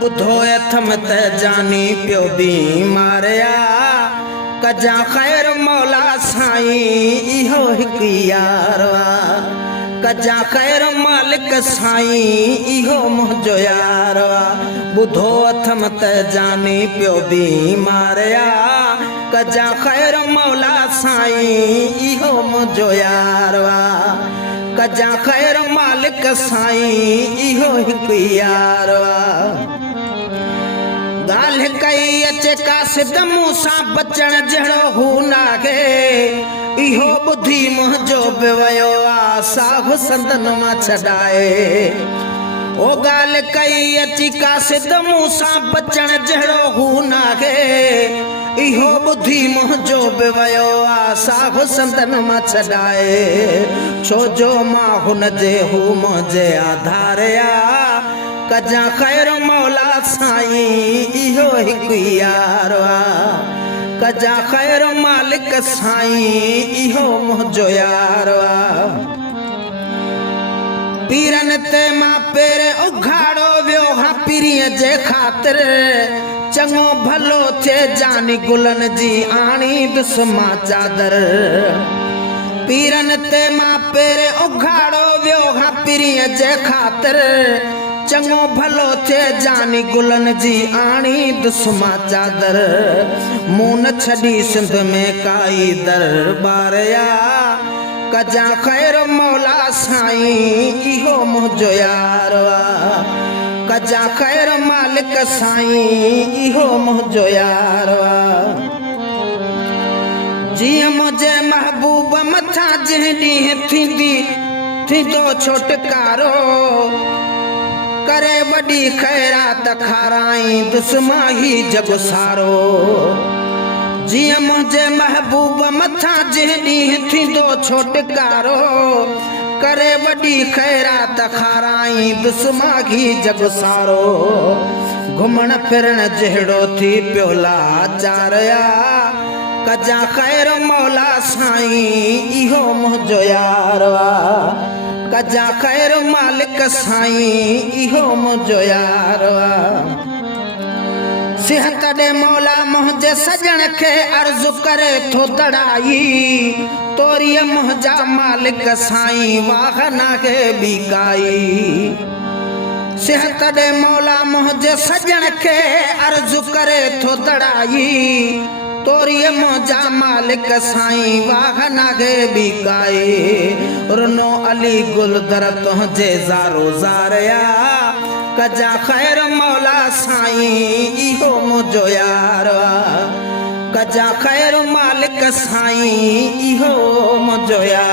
बुधो अथम त जानी पियो बीमारिया कजा ख़ैर मौला साईं इहो हिकु यारवा कजा ख़ैर मालिक साईं इहो मुंहिंजो यारवा बुधो अथम त जानी पियो बीमारिया कजा ख़ैर मौला साईं इहो मुंहिंजो यारवा कजा ख़ैर मालिक साईं इहो हिकु यारवा गाल कई अचे कासिद मूंसां बचण जहिड़ो हू नाहे इहो ॿुधी मुंहिंजो बि वियो आहे साहु संदन मां छॾाए ओ गाल कई अची कासिद मूंसां बचण जहिड़ो हू नाहे इहो ॿुधी मुंहिंजो बि वियो आहे साहु संदन मां छॾाए छो जो मां हुन जे हू मुंहिंजे आधार कजा ख़ैर मौला साईं इहो हिकु यारवा कजा ख़ैर मालिक साईं इहो मुंहिंजो यारवा पीरन ते मां पेरे उघाड़ो वियो हा पीरीअ जे ख़ातिर चङो भलो थिए जानी गुलनि जी आणी दुस्मा चादर पीरन ते मां पेरे उघाड़ो वियो हा पीरीअ जे ख़ातिर चङो भलो थिए जानी गुलनि जी आणी दुस्मा चादर मूं न छॾी सिंध में काई दरबारिया कजा ख़ैर मौला साईं इहो मुंहिंजो यारवा कजा ख़ैर मालिक साईं इहो मुंहिंजो यारवा जीअं मुंहिंजे महबूब मथां जंहिं ॾींहुं थींदो छोटकारो करे वॾी ख़ैरात खाराई दुस्मा ही जग सारो जीअं मुंहिंजे महबूब मथां जंहिं ॾींहुं थींदो छोटकारो करे वॾी ख़ैरात खाराई दुस्मा ही जग सारो घुमण फिरण जहिड़ो थी पियो लाचारया कजा ख़ैर मौला साईं इहो मुंहिंजो यारवा कजा ख़ैर मालिक साईं इहो मुंहिंजो यारवा सिहत ॾे मौला मुंहिंजे सजण खे अर्ज़ु करे थो दड़ाई तोरीअ मुंहिंजा मालिक साईं वाह नाहे ॿी काई सिहत ॾे मौला मुंहिंजे सजण खे अर्ज़ु करे थो दड़ाई तोरीअ मुंहिंजा मालिक साईं वाह नागे ॿी काई रुनो अली गुलदर तुंहिंजे ज़ारो ज़ारया कजा ख़ैर मौला साईं इहो मुंहिंजो यारवा कजा ख़ैर मालिक साईं इहो मुंहिंजो यार